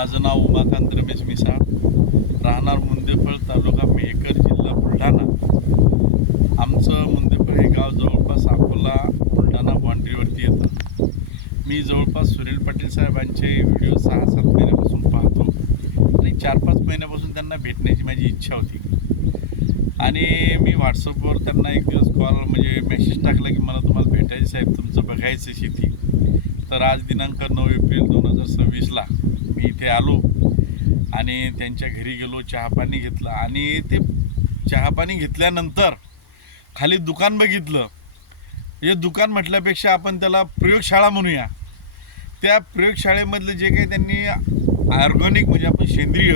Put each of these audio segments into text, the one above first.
माझं नाव उमाकांत रमेश मिसाळ, राहणार मुंदेफळ, तालुका मेहकर, जिल्हा बुलढाणा. आमचं मुंदेफळ हे गाव जवळपास अकोला बुलढाणा बाँड्रीवरती येतं. मी जवळपास सुनील पाटील साहेबांचे व्हिडिओ 6-7 महिन्यापासून पाहतो आणि 4-5 महिन्यापासून त्यांना भेटण्याची माझी इच्छा होती. आणि मी व्हॉट्सअपवर त्यांना एक दिवस कॉल म्हणजे मेसेज टाकला की मला तुम्हाला भेटायचं साहेब, तुमचं बघायचं शेती. तर आज दिनांक 9 एप्रिल 2026ला मी इथे आलो आणि त्यांच्या घरी गेलो, चहापाणी घेतलं. आणि ते चहापाणी घेतल्यानंतर खाली दुकान बघितलं. हे दुकान म्हटल्यापेक्षा आपण त्याला प्रयोगशाळा म्हणूया. त्या प्रयोगशाळेमधलं जे काही त्यांनी ऑर्गॅनिक म्हणजे आपण सेंद्रिय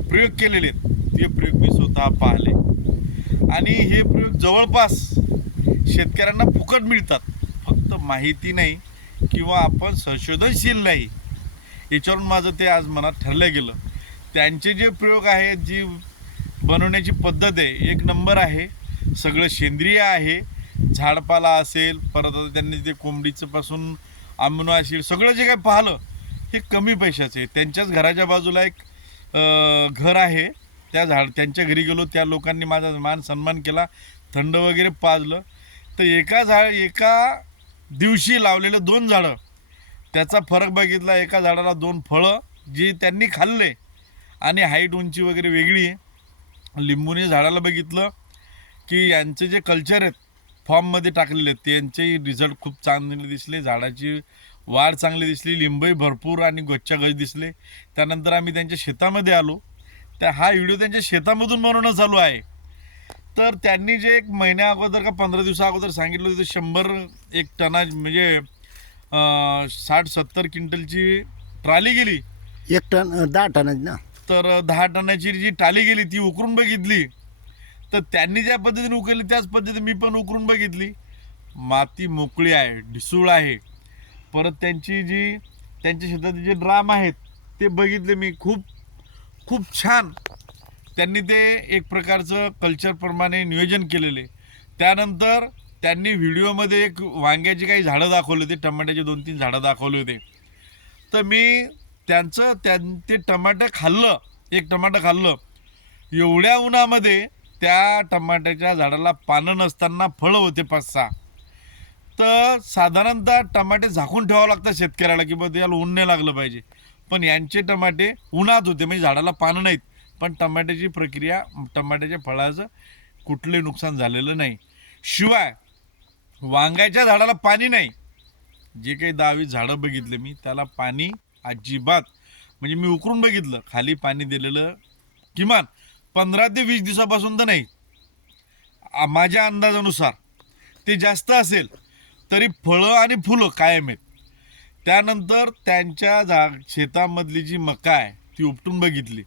प्रयोग केलेले आहेत ते प्रयोग मी स्वतः पाहिले. आणि हे प्रयोग जवळपास शेतकऱ्यांना फुकट मिळतात. फक्त माहिती नाही किंवा आपण संशोधनशील नाही, याच्यावरून माझं ते आज मनात ठरलं गेलं. त्यांचे जे प्रयोग आहेत, जी बनवण्याची पद्धत आहे, 1 नंबर आहे. सगळं सेंद्रिय आहे. झाडपाला असेल, परत त्यांनी ते कोंबडीचं पासून अमिनो ॲसिड सगळं जे काही पाहिलं हे कमी पैशाचं आहे. त्यांच्याच घराच्या बाजूला एक घर आहे, त्यांच्या घरी गेलो. त्या लोकांनी माझा मान सन्मान केला, थंड वगैरे पाजलं. तर एका दिवशी लावलेलं 2 झाडं, त्याचा फरक बघितला. एका झाडाला 2 फळं जी त्यांनी खाल्ले आणि हाईट उंची वगैरे वेगळी आहे. लिंबूने झाडाला बघितलं की यांचे जे कल्चर आहेत फॉर्ममध्ये टाकलेले आहेत, त्यांचे रिझल्ट खूप चांगले दिसले. झाडाची वाढ चांगली दिसली, लिंबही भरपूर आणि गच्चागच दिसले. त्यानंतर आम्ही त्यांच्या शेतामध्ये आलो. तर हा व्हिडिओ त्यांच्या शेतामधून बनवणं चालू आहे. तर त्यांनी जे 1 महिन्या अगोदर का 15 दिवसा अगोदर सांगितलं होतं 100 टनाज म्हणजे 60-70 क्विंटलची ट्राली गेली. 1 टन 10 टनाची ना. तर 10 टनाची जी ट्राली गेली ती उकरून बघितली. तर त्यांनी ज्या पद्धतीने उकरली त्याच पद्धतीने मी पण उकरून बघितली. माती मोकळी आहे, ढिसूळ आहे. परत त्यांच्या शेताचे जे ड्राम आहेत ते बघितले मी, खूप छान त्यांनी ते एक प्रकारचं कल्चरप्रमाणे नियोजन केलेले. त्यानंतर त्यांनी व्हिडिओमध्ये एक वांग्याची काही झाडं दाखवले होते, टमाट्याचे 2-3 झाडं दाखवले होते. तर मी ते टमाटर खाल्लं, 1 टमाटर खाल्लं. एवढ्या उन्हामध्ये त्या टमाट्याच्या झाडाला पानं नसताना फळं होते 5-6. तर साधारणतः टमाटे झाकून ठेवावं लागतं शेतकऱ्याला की बघ याला ऊन नाही लागलं पाहिजे. पण यांचे टमाटे उन्हात होते, म्हणजे झाडाला पानं नाहीत, पण टमाट्याची प्रक्रिया, टमाट्याच्या फळाचं कुठले नुकसान झालेलं नाही. शिवाय वांग्याच्या झाडाला पाणी नाही. जे काही 10-20 झाडं बघितले मी, त्याला पाणी अजिबात, म्हणजे मी उकरून बघितलं, खाली पाणी दिलेलं किमान 15 ते 20 दिवसापासून तर नाही. माझ्या अंदाजानुसार ते जास्त असेल तरी फळं आणि फुलं कायम आहेत. त्यानंतर त्यांच्या शेतामधली जी मका आहे ती उपटून बघितली,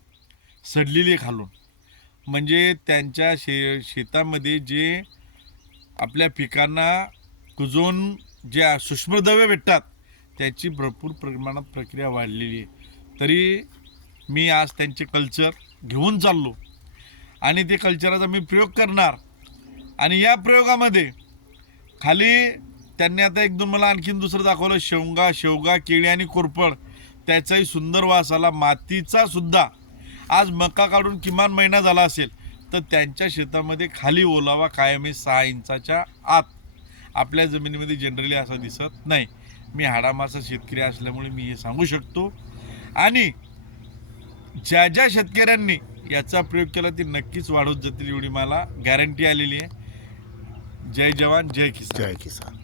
सडलेली खालून. म्हणजे त्यांच्या शेतामध्ये जे आपल्या पिकांना कुजवून जे सूक्ष्मद्रव्य भेटतात त्याची भरपूर प्रमाणात प्रक्रिया वाढलेली आहे. तरी मी आज त्यांचे कल्चर घेऊन चाललो आणि ते कल्चराचा मी प्रयोग करणार. आणि या प्रयोगामध्ये खाली त्यांनी आता 1-2 मला आणखीन दुसरं दाखवलं, शेवगा, केळी आणि कोरफड. त्याचाही सुंदर वास आला. मातीचा सुद्धा आज मका काढून किमान महिना झाला असेल तर त्यांच्या शेतामध्ये खाली ओलावा कायम आहे 6 इंचाच्या आत. आपल्या जमिनीमध्ये जनरली असं दिसत नाही. मी हाडामासा शेतकरी असल्यामुळे मी हे सांगू शकतो. आणि ज्या शेतकऱ्यांनी याचा प्रयोग केला ते नक्कीच वाढत जातील एवढी मला गॅरंटी आलेली आहे. जय जवान, जय किसान. जय किसान.